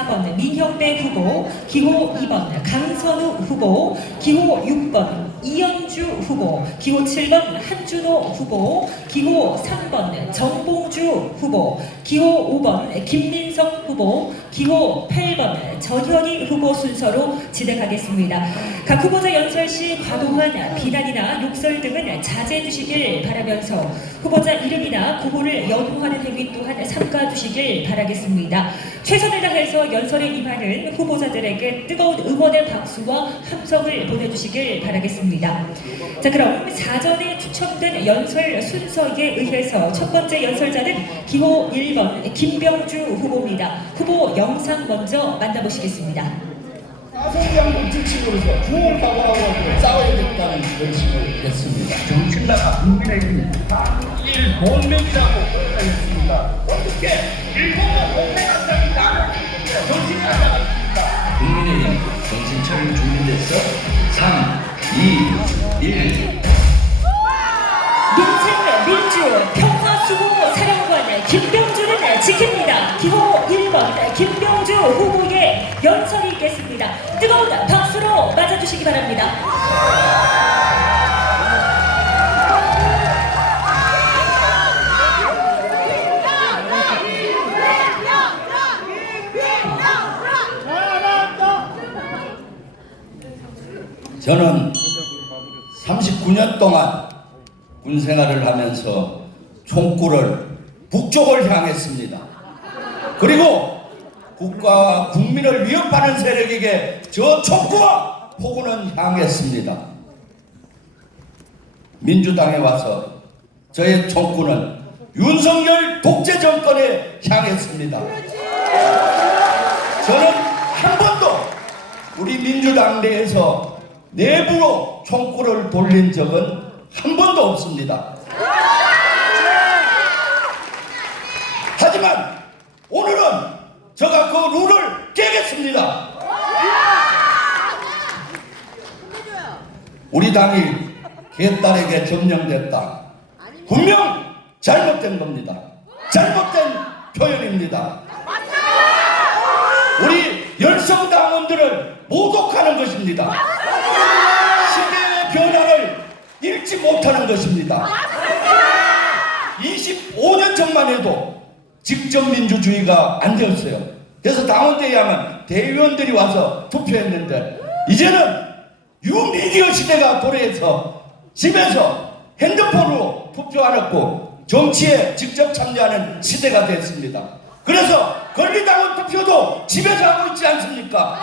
4번 민형배 후보, 기호 2번 강선우 후보, 기호 6번 이현주 후보, 기호 7번 한준호 후보, 기호 3번 정봉주 후보, 기호 5번 김민석 후보, 기호 8번 전현희 후보 순서로 진행하겠습니다. 각 후보자 연설 시 과도한 비난이나 욕설 등은 자제해 주시길 바라면서 후보자 이름이나 후보를 연호하는 행위 또한 삼가 주시길 바라겠습니다. 최선을 다해서 연설에 임하는 후보자들에게 뜨거운 응원의 박수와 함성을 보내주시길 바라겠습니다. 자, 그럼 사전에 추첨된 연설 순서에 의해서 첫 번째 연설자는 기호 1번 김병주 후보입니다. 후보 영상 먼저 만나보시겠습니다. 가성장 정치식으로서 구호를 각오하고 싸워야겠다는 결심을 했습니다. 정치나라 국민의힘 일본명이라고 표현했습니다. 어떻게 일본어 공매한다는 나를 정신이 나가겠습니까? 국민의힘 정신차려 준비됐어? 3, 2, 1. 민생, 민주, 평화수호 사령관 김병주는 지킵니다. 기호 1번 김병주 후보의 연설이 있겠습니다. 뜨거운 박수로 맞아주시기 바랍니다. 저는 39년 동안 군 생활을 하면서 총구를 북쪽을 향했습니다. 그리고 국가와 국민을 위협하는 세력에게 저 총구와 포구는 향했습니다. 민주당에 와서 저의 총구는 윤석열 독재 정권에 향했습니다. 저는 한 번도 우리 민주당 내에서 내부로 총구를 돌린 적은 한 번도 없습니다. 하지만 오늘은 제가 그 룰을 깨겠습니다. 우리 당이 개딸에게 점령됐다. 분명 잘못된 겁니다. 잘못된 표현입니다. 우리 열성당원들을 모독하는 것입니다. 시대의 변화를 읽지 못하는 것입니다. 25년 전만 해도 직접 민주주의가 안 되었어요. 그래서 당원대회에 하면 대의원들이 와서 투표했는데 이제는 유미디어 시대가 도래해서 집에서 핸드폰으로 투표하고 정치에 직접 참여하는 시대가 됐습니다. 그래서 권리당원 투표도 집에서 하고 있지 않습니까?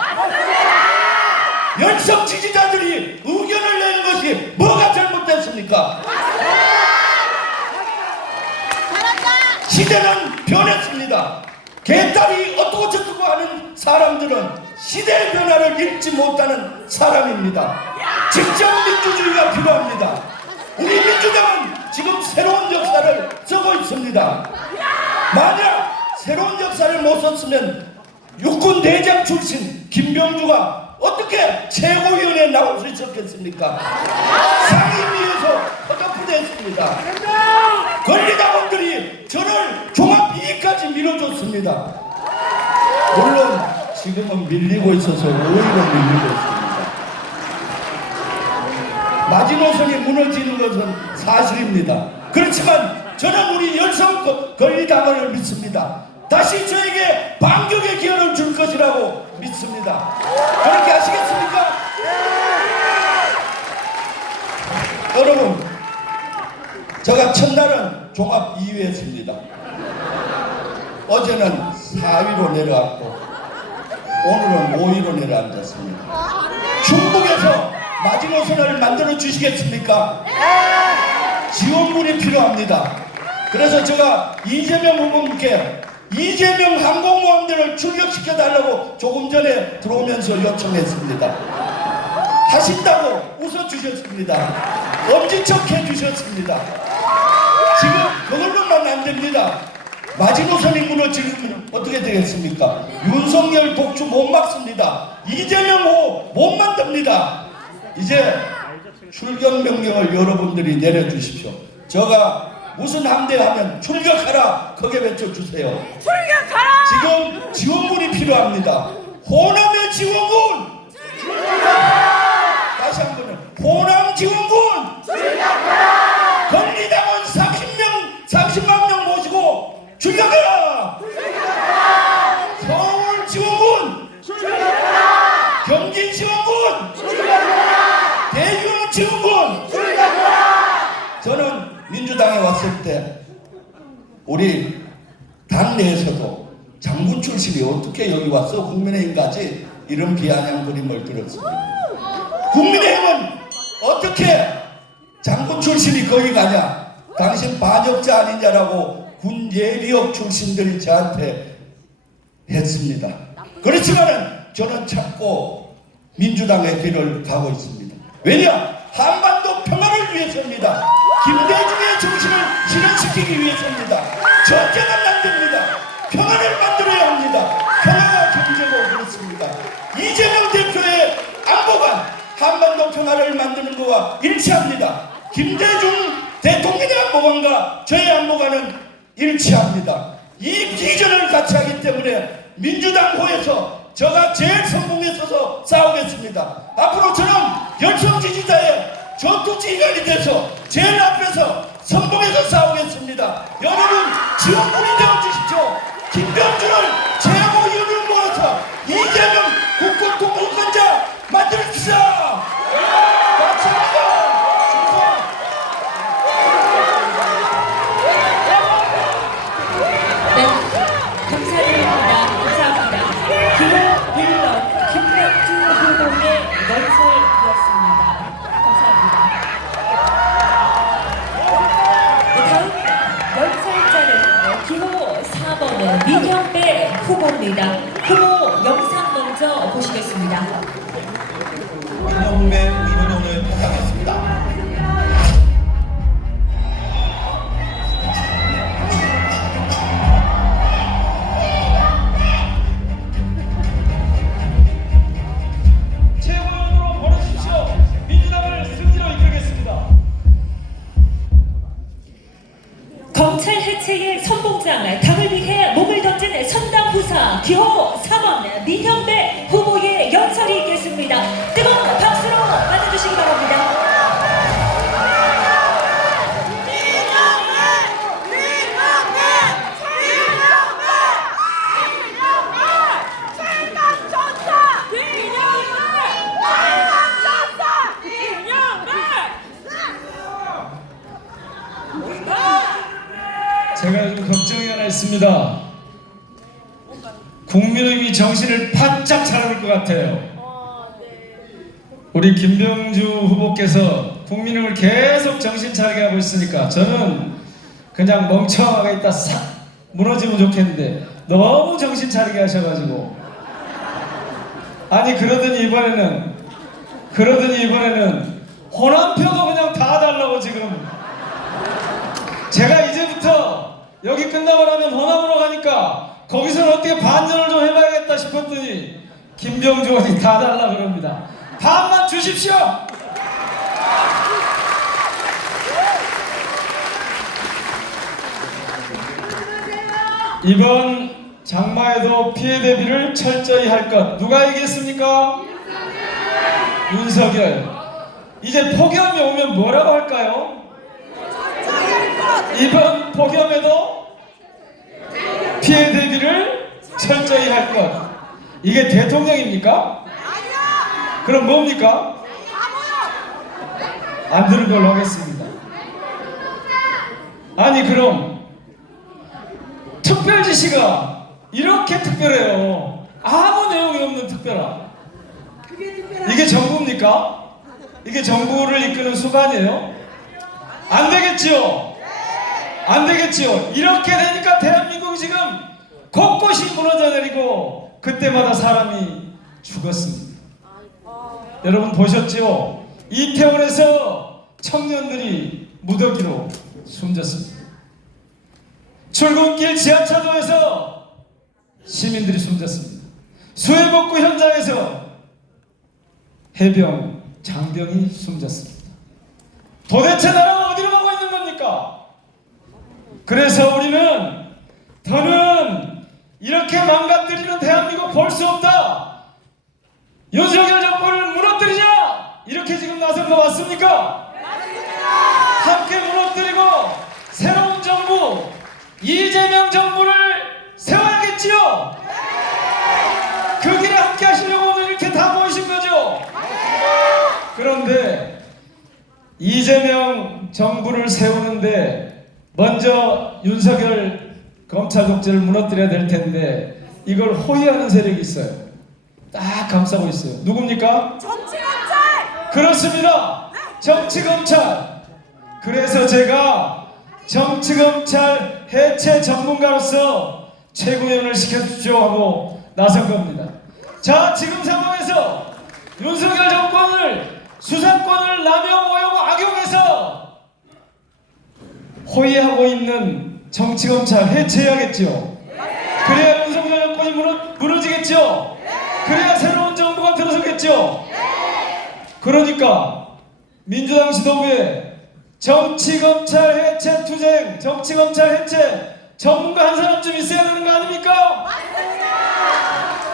열성 지지자들이 의견을 내는 것이 뭐가 잘못됐습니까? 시대는 변했습니다. 개딸이 어떻고 저떻고 하는 사람들은 시대의 변화를 읽지 못하는 사람입니다. 직접 민주주의가 필요합니다. 우리 민주당은 지금 새로운 역사를 쓰고 있습니다. 만약 새로운 역사를 못 썼으면 육군 대장 출신 김병주가 어떻게 최고위원회에 나올 수 있었겠습니까? 상임위에서 허접부대했습니다. 권리당원들이 저를 종합이익까지 밀어줬습니다. 물론 지금은 밀리고 있어서 오히려 밀리고 있습니다. 마지노선이 무너지는 것은 사실입니다. 그렇지만 저는 우리 열성 권리당원을 믿습니다. 다시 저에게 반격의 기회를 줄 것이라고 믿습니다. 그렇게 하시겠습니까? 여러분, 제가 첫날은 종합 2위였습니다. 어제는 4위로 내려왔고 오늘은 5위로 내려앉았습니다. 중국에서 마지노선을 만들어 주시겠습니까? 지원군이 필요합니다. 그래서 제가 이재명 후보님께 이재명 항공모함들을 출격시켜달라고 조금 전에 들어오면서 요청했습니다. 하신다고 웃어주셨습니다. 엄지척 해주셨습니다. 지금 그걸로만 안 됩니다. 마지노선이 무너지면 어떻게 되겠습니까? 윤석열 독주 못 막습니다. 이재명 호 못 만듭니다. 이제 출격 명령을 여러분들이 내려주십시오. 제가 무슨 함대하면 출격하라 크게 외쳐주세요. 출격하라! 지금 지원군이 필요합니다. 호남의 지원군! 다시 한 번은 호남 지원군! 권리당원 30만 명 모시고 출격하라! 서울 지원군! 경기 지원군! 대구 지원군! 저는 민주당에 왔을 때 우리 당내에서도 장군 출신이 어떻게 여기 와서 국민의힘까지 이런 비아냥 그림을 들었습니다. 국민의힘은 어떻게 장군 출신이 거기 가냐? 당신 반역자 아니냐라고 군 예비역 출신들이 저한테 했습니다. 그렇지만은 저는 참고 민주당의 길을 가고 있습니다. 왜냐? 한반도 평화를 위해서입니다. 김대중의 정신을 실현시키기 위해서입니다. 전쟁은 안 됩니다. 평화를 만들어야 합니다. 평화가 경제고 그렇습니다. 이재명 대표의 안보관 한반도 평화를 만드는 것과 일치합니다. 김대중 대통령의 안보관과 저의 안보관은 일치합니다. 이 비전을 같이 하기 때문에 민주당호에서 제가 제일 성공했어서 싸우겠습니다. 앞으로 저는 열성 지지자의 전투지휘관이 돼서 제일 앞에서 성공해서 싸우겠습니다. 여러분 지원군이 되어주십시오. 김병준을 최고위원을 모아서 이재명 국가통합관자 만들읍시다. 감사합니다. 네, 감사드립니다. 감사합니다. 기호 1번 김병주 후보의 연설이었습니다. 감사합니다. 네, 다음 연설자는 기호 4번의 민영배 후보입니다. 후보 영상 먼저 보시겠습니다. 민영배 의원이 오늘 발탁했습니다. 최고위원으로 보내주십시오. 민주당을 승리로 이끌겠습니다. 검찰 해체의 선봉장, 당을 위해 몸을 던진 선당후사 기호 3번 민영배 후보의 연설이 있겠습니다. 뜨거운 박수로 맞아주시기 바랍니다. 제가 요즘 걱정이 하나 있습니다. 국민의힘이 정신을 바짝 차릴 것 같아요. 우리 김병주 후보께서 국민의힘을 계속 정신 차리게 하고 있으니까 저는 그냥 멍청하게 있다 싹 무너지면 좋겠는데 너무 정신 차리게 하셔가지고 아니 그러더니 이번에는 호남표도 그냥 다 달라고 지금 제가 이제부터 여기 끝나고 나면 호남으로 가니까 거기서는 어떻게 반전을 좀 해봐야겠다 싶었더니 김병주 의원이 다 달라 그럽니다. 반만 주십시오. 이번 장마에도 피해 대비를 철저히 할 것 누가 얘기했습니까? 윤석열. 이제 폭염이 오면 뭐라고 할까요? 이번 폭염에도 피해 대비를 철저히 할 것. 이게 대통령입니까? 그럼 뭡니까? 안 들은 걸로 하겠습니다. 아니 그럼 특별 지시가 이렇게 특별해요. 아무 내용이 없는 특별함. 이게 정부입니까? 이게 정부를 이끄는 수반이에요? 안 되겠지요? 안 되겠지요? 이렇게 되니까 대한민국이 지금 곳곳이 무너져 내리고 그때마다 사람이 죽었습니다. 여러분 보셨죠? 이태원에서 청년들이 무더기로 숨졌습니다. 출근길 지하차도에서 시민들이 숨졌습니다. 수해복구 현장에서 해병, 장병이 숨졌습니다. 도대체 나라가 어디로 가고 있는 겁니까? 그래서 우리는 더는 이렇게 망가뜨리는 대한민국 볼 수 없다. 윤석열 정권을 무너뜨리자. 이렇게 지금 나선 거 맞습니까? 함께 무너뜨리고 새로운 정부 이재명 정부를 세워야겠지요. 그 길에 함께 하시려고 오늘 이렇게 다 모이신 거죠. 그런데 이재명 정부를 세우는데 먼저 윤석열 검찰 독재를 무너뜨려야 될 텐데 이걸 호위하는 세력이 있어요. 딱 감싸고 있어요. 누굽니까? 정치검찰! 그렇습니다. 정치검찰. 그래서 제가 정치검찰 해체 전문가로서 최고위원을 시켜주십시오 하고 나선 겁니다. 자, 지금 상황에서 윤석열 정권을 수사권을 남용, 오용, 악용해서 호위하고 있는 정치검찰 해체해야겠죠. 그래야 윤석열 정권이 무너지겠죠. 그래야 새로운 정부가 들어서겠죠. 그러니까 민주당 지도부에 정치검찰 해체 투쟁, 정치검찰 해체 전문가 한 사람쯤 있어야 되는 거 아닙니까?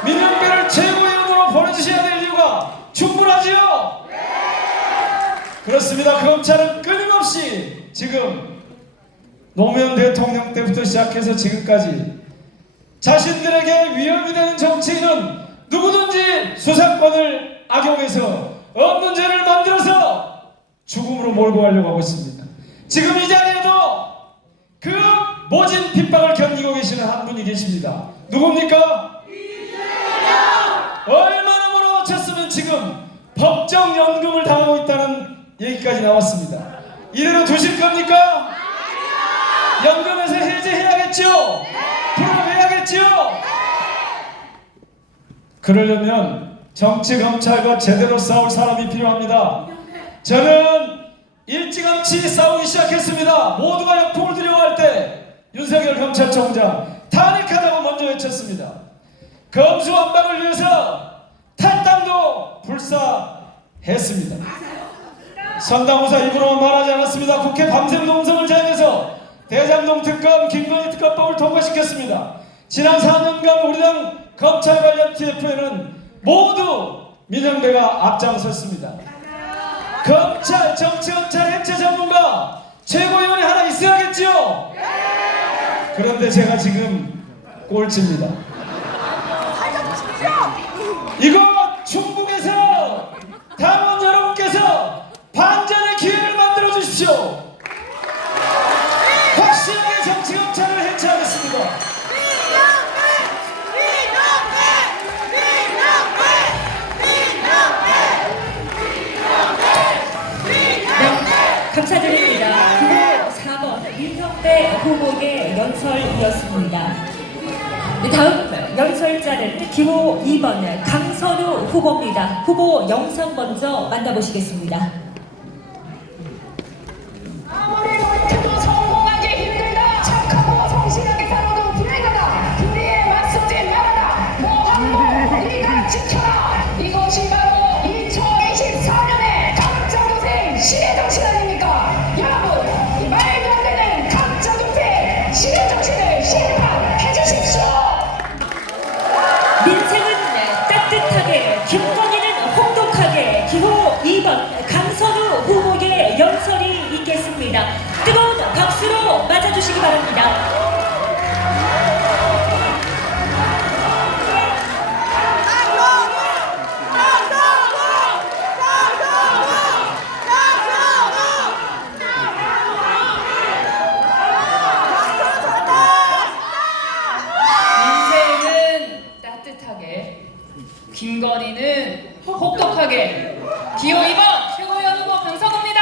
민영배를 최고위원으로 보내주셔야 될 이유가 충분하지요? 그렇습니다. 그 검찰은 끊임없이 지금 노무현 대통령 때부터 시작해서 지금까지 자신들에게 위협이 되는 정치인은 누구든지 수사권을 악용해서 없는 죄를 만들어서 죽음으로 몰고 가려고 하고 있습니다. 지금 이 자리에도 그 모진 핍박을 견디고 계시는 한 분이 계십니다. 누굽니까? 얼마나 몰아붙였으면 지금 법정연금을 당하고 있다는 얘기까지 나왔습니다. 이대로 두실 겁니까? 연금에서 해제해야겠죠? 풀어내야겠죠? 그러려면 정치검찰과 제대로 싸울 사람이 필요합니다. 저는 일찌감치 싸우기 시작했습니다. 모두가 역풍을 두려워할 때 윤석열 검찰총장 탄핵하자고 먼저 외쳤습니다. 검수완박을 위해서 탈당도 불사했습니다. 선당우사 입으로만 말하지 않았습니다. 국회 밤샘 농성을 자행해서 대장동 특검, 김건희 특검법을 통과시켰습니다. 지난 4년간 우리 당 검찰 관련 TF에는 모두 민영배가 앞장섰습니다. 검찰, 정치검찰 해체 전문가 최고위원이 하나 있어야겠지요? 그런데 제가 지금 꼴찌입니다. 이거 중국에서 당원 여러분께서 반전의 기회를 만들어 주십시오. 확실하게 정치검찰을 해체하겠습니다. 네, 감사드립니다. 후보 4번 민형배 후보의 연설이었습니다. 네, 다음 연설자는 기호 2번 강선우 후보입니다. 후보 영상 먼저 만나보시겠습니다. 아무리 노력해도 성공하기 힘들다. 착하고 성실하게 살아도 불행하다. 불의에 맞서지 말아라. 모함도 네가 지켜라. 이것이 바로 2024년의 가짜교생 시대정신 아닙니까? 여러분, 이 말도 안 되는 가짜교생 시대정신을 심판해 주십시오. 민생은 따뜻하게, 김건희는 혹독하게. 기호 2번 강선우 후보의 연설이 있겠습니다. 뜨거운 박수로 맞아주시기 바랍니다. 민생은 따뜻하게, 김건희는 혹독하게. 기호 2번 최고위원 후보 강선우입니다.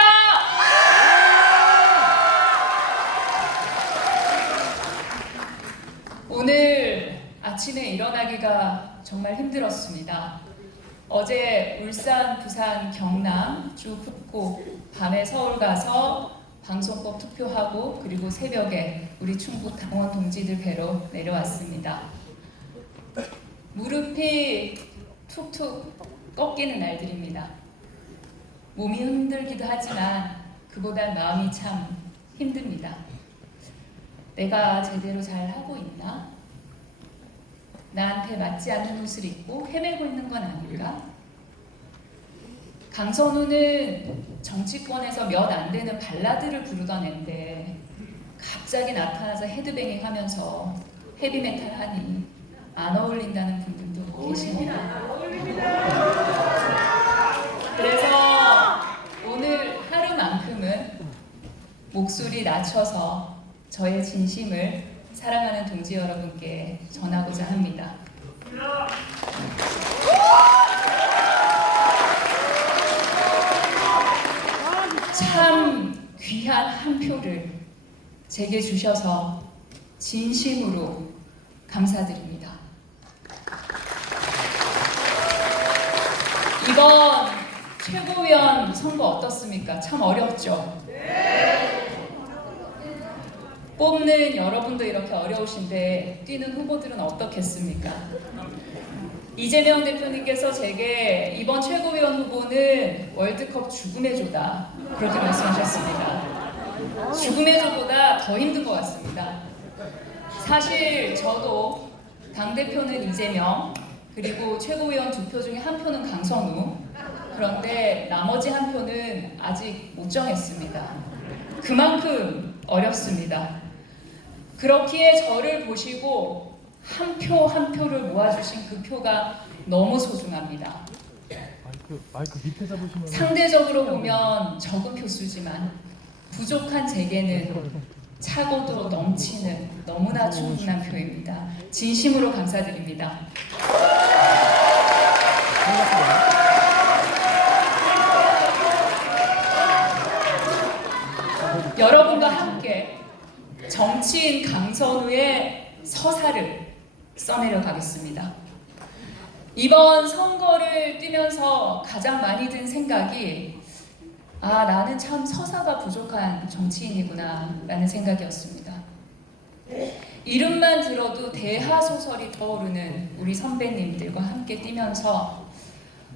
오늘 아침에 일어나기가 정말 힘들었습니다. 어제 울산, 부산, 경남 쭉 훑고 밤에 서울 가서 방송법 투표하고 그리고 새벽에 우리 충북 당원 동지들 뵈러 내려왔습니다. 무릎이 툭툭 꺾이는 날들입니다. 몸이 힘들기도 하지만 그보다 마음이 참 힘듭니다. 내가 제대로 잘 하고 있나? 나한테 맞지 않는 옷을 입고 헤매고 있는 건 아닐까? 강선우는 정치권에서 몇 안 되는 발라드를 부르던 앤데 갑자기 나타나서 헤드뱅잉 하면서 헤비메탈 하니 안 어울린다는 분들도 계십니다. 그래서 오늘 하루만큼은 목소리 낮춰서 저의 진심을 사랑하는 동지 여러분께 전하고자 합니다. 참 귀한 한 표를 제게 주셔서 진심으로 감사드립니다. 이번 최고위원 선거 어떻습니까? 참 어렵죠? 뽑는 여러분도 이렇게 어려우신데 뛰는 후보들은 어떻겠습니까? 이재명 대표님께서 제게 이번 최고위원 후보는 월드컵 죽음의 조다 그렇게 말씀하셨습니다. 죽음의 조보다 더 힘든 것 같습니다. 사실 저도 당대표는 이재명 그리고 최고위원 2표 중에 한 표는 강선우 그런데 나머지 한 표는 아직 못 정했습니다. 그만큼 어렵습니다. 그렇기에 저를 보시고 한 표 한 표를 모아주신 그 표가 너무 소중합니다. 상대적으로 보면 적은 표수지만 부족한 제게는 차고도 넘치는 너무나 충분한 표입니다. 진심으로 감사드립니다. 여러분과 함께 정치인 강선우의 서사를 써내려 가겠습니다. 이번 선거를 뛰면서 가장 많이 든 생각이 나는 참 서사가 부족한 정치인이구나 라는 생각이었습니다. 이름만 들어도 대하소설이 떠오르는 우리 선배님들과 함께 뛰면서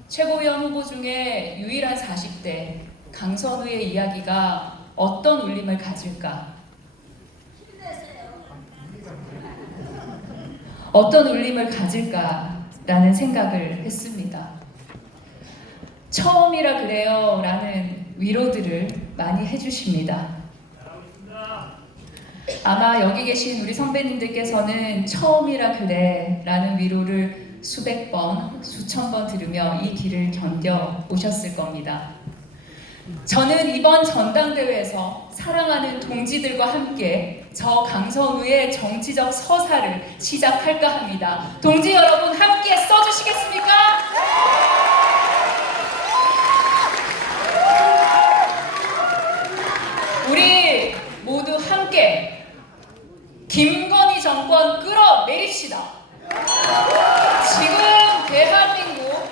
최고위원 후보 중에 유일한 40대 강선우의 이야기가 어떤 울림을 가질까? 어떤 울림을 가질까라는 생각을 했습니다. 처음이라 그래요 라는 위로들을 많이 해주십니다. 아마 여기 계신 우리 선배님들께서는 처음이라 그래 라는 위로를 수백 번, 수천 번 들으며 이 길을 견뎌 오셨을 겁니다. 저는 이번 전당대회에서 사랑하는 동지들과 함께 저 강선우의 정치적 서사를 시작할까 합니다. 동지 여러분 함께 써주시겠습니까? 우리 모두 함께 김건희 정권 끌어내립시다. 지금 대한민국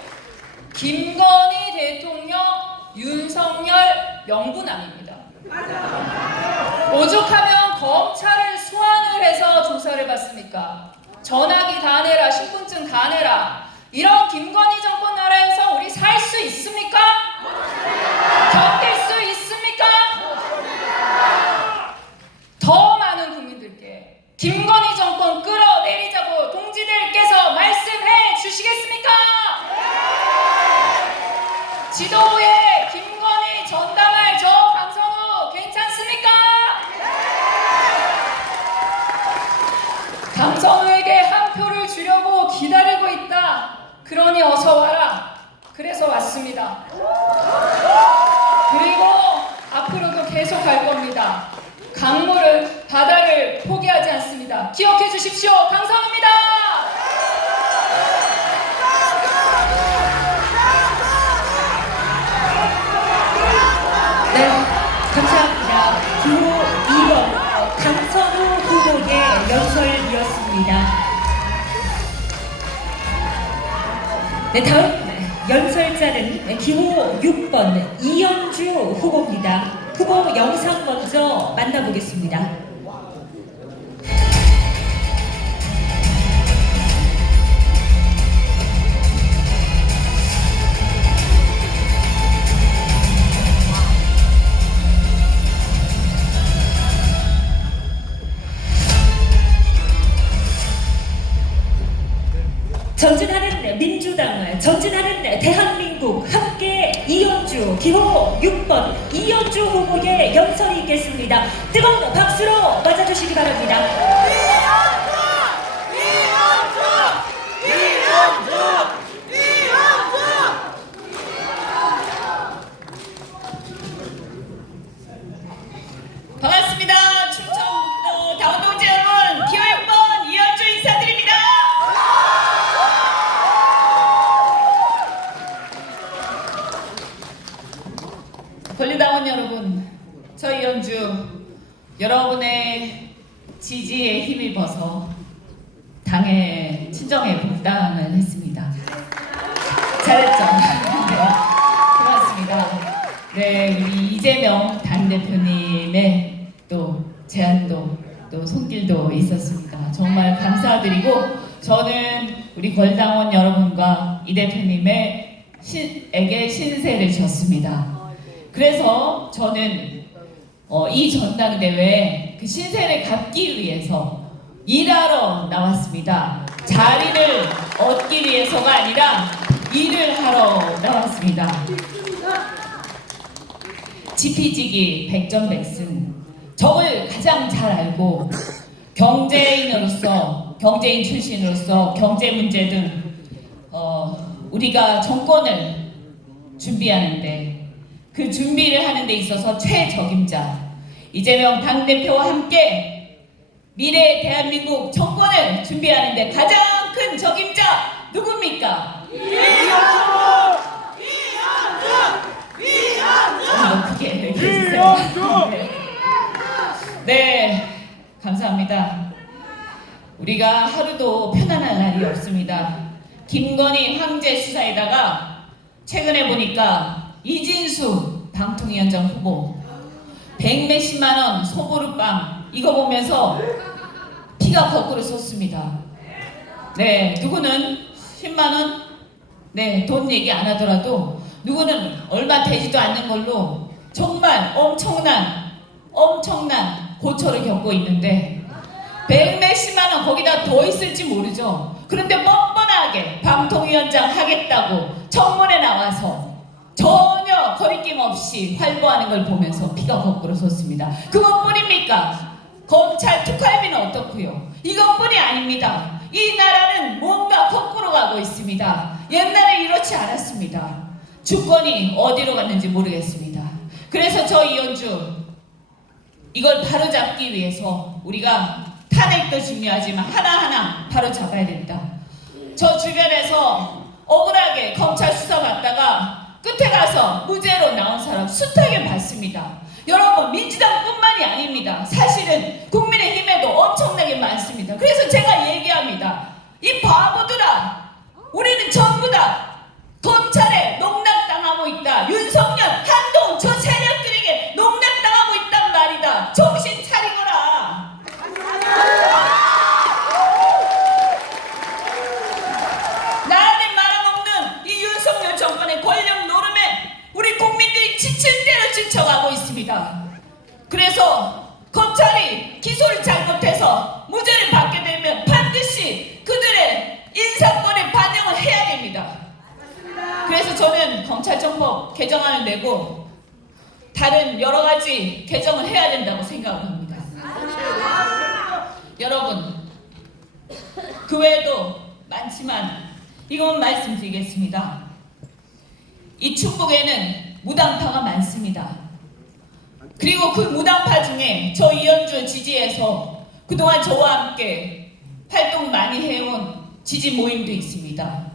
김건희 대통령 윤석열 명분함입니다. 오죽하면 검찰을 소환을 해서 조사를 받습니까? 전화기 다 내라, 신분증 다 내라. 이런 김건희 정권 나라에서 우리 살 수 있습니까? 견딜 수 있습니까? 더 많은 국민들께 김건희 정권 끌어내리자고 동지들께서 말씀해 주시겠습니까? 지도부에 김건희 전담할 저 강선우 괜찮습니까? 강선우에게 한 표를 주려고 기다리고 있다. 그러니 어서 와라. 그래서 왔습니다. 그리고 앞으로도 계속 갈 겁니다. 강물은 바다를 포기하지 않습니다. 기억해 주십시오. 강선우입니다. 네, 감사합니다. 기호 2번 강선우 후보의 연설이었습니다. 네, 다음 연설자는 기호 6번 이현주 후보입니다. 후보 영상 먼저 만나보겠습니다. 기호 6번 이현주 후보의 연설이 있겠습니다. 뜨거운 박수로 맞아주시기 바랍니다. 반갑습니다. 충청북도 당원동지 여러분, 기호 6번 이현주 인사드립니다. 권리당원 여러분, 저 이현주 여러분의 지지에 힘입어서 당에 친정에 복당을 했습니다. 잘했죠? 네, 고맙습니다. 네, 우리 이재명 당대표님의 또 제안도 또 손길도 있었습니다. 정말 감사드리고 저는 우리 권리당원 여러분과 이 대표님의 에게 신세를 졌습니다. 그래서 저는 이 전당대회에 그 신세를 갚기 위해서 일하러 나왔습니다. 자리를 얻기 위해서가 아니라 일을 하러 나왔습니다. 지피지기 백전백승, 적을 가장 잘 알고 경제인으로서, 경제인 출신으로서 경제 문제 등 우리가 정권을 준비하는데 그 준비를 하는 데 있어서 최적임자 이재명 당대표와 함께 미래 대한민국 정권을 준비하는 데 가장 큰 적임자 누굽니까? 크게 얘기해주세요. 네, 감사합니다. 우리가 하루도 편안한 날이 없습니다. 김건희 황제 수사에다가 최근에 보니까 이진수 방통위원장 후보 100몇십만원 소보루빵 이거 보면서 피가 거꾸로 솟습니다. 네, 누구는 10만원? 네, 돈 얘기 안 하더라도 누구는 얼마 되지도 않는 걸로 정말 엄청난 고초를 겪고 있는데 100몇십만원 거기다 더 있을지 모르죠. 그런데 뻔뻔하게 방통위원장 하겠다고 청문회 나와서 전혀 거리낌 없이 활보하는 걸 보면서 피가 거꾸로 솟습니다. 그것뿐입니까? 검찰 특활비는 어떻고요? 이것뿐이 아닙니다. 이 나라는 뭔가 거꾸로 가고 있습니다. 옛날에 이렇지 않았습니다. 주권이 어디로 갔는지 모르겠습니다. 그래서 저 이현주 이걸 바로잡기 위해서 우리가 탄핵도 중요하지만 하나하나 바로잡아야 된다. 저 주변에서 억울하게 검찰 수사 받다가 끝에 가서 무죄로 나온 사람 숱하게 봤습니다. 여러분, 민주당뿐만이 아닙니다. 사실은 국민의힘에도 엄청나게 많습니다. 그래서 제가 얘기합니다. 이 바보들아, 우리는 전부 다 검찰에 농락당하고 있다. 윤석열, 한동훈 저 세력들에게 농락당하고 있단 말이다. 정신 차리거라. 나라를 말아먹는 이 윤석열 정권의 권력 노름에 우리 국민들이 지칠 대로 지쳐가고 있습니다. 그래서 검찰이 기소를 잘못해서 무죄를 받게 되면 반드시 그들의 인사권에 반영을 해야 됩니다. 그래서 저는 검찰청법 개정안을 내고 다른 여러 가지 개정을 해야 된다고 생각을 합니다. 여러분, 그 외에도 많지만 이것만 말씀드리겠습니다. 이 충북에는 무당파가 많습니다. 그리고 그 무당파 중에 저 이현주 지지해서 그동안 저와 함께 활동 많이 해온 지지 모임도 있습니다.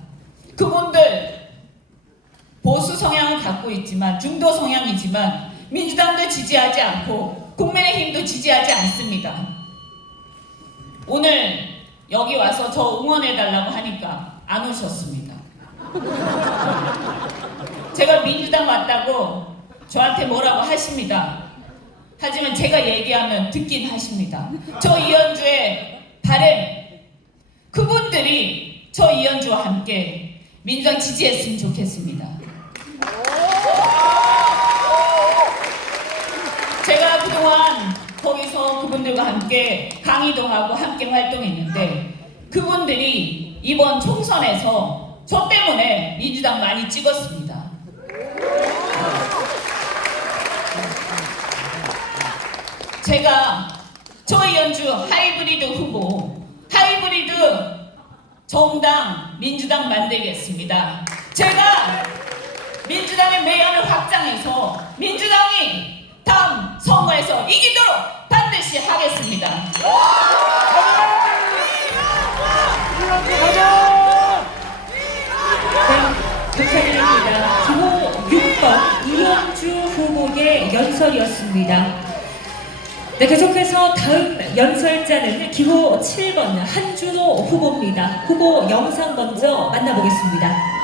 그분들 보수 성향을 갖고 있지만 중도 성향이지만 민주당도 지지하지 않고 국민의힘도 지지하지 않습니다. 오늘 여기 와서 저 응원해달라고 하니까 안 오셨습니다. 제가 민주당 왔다고 저한테 뭐라고 하십니다. 하지만 제가 얘기하면 듣긴 하십니다. 저 이현주의 바람, 그분들이 저 이현주와 함께 민주당 지지했으면 좋겠습니다. 제가 그동안 거기서 그분들과 함께 강의도 하고 함께 활동했는데 그분들이 이번 총선에서 저 때문에 민주당 많이 찍었습니다. 제가 조이연주 하이브리드 후보, 하이브리드 정당 민주당 만들겠습니다. 제가 민주당의 매연을 확장해서 민주당이 다음 선거에서 이기도록 반드시 하겠습니다. 감사드립니다. 기호 6번 이현주 후보의 연설이었습니다. 네, 계속해서 다음 연설자는 기호 7번 한준호 후보입니다. 후보 영상 먼저 만나보겠습니다.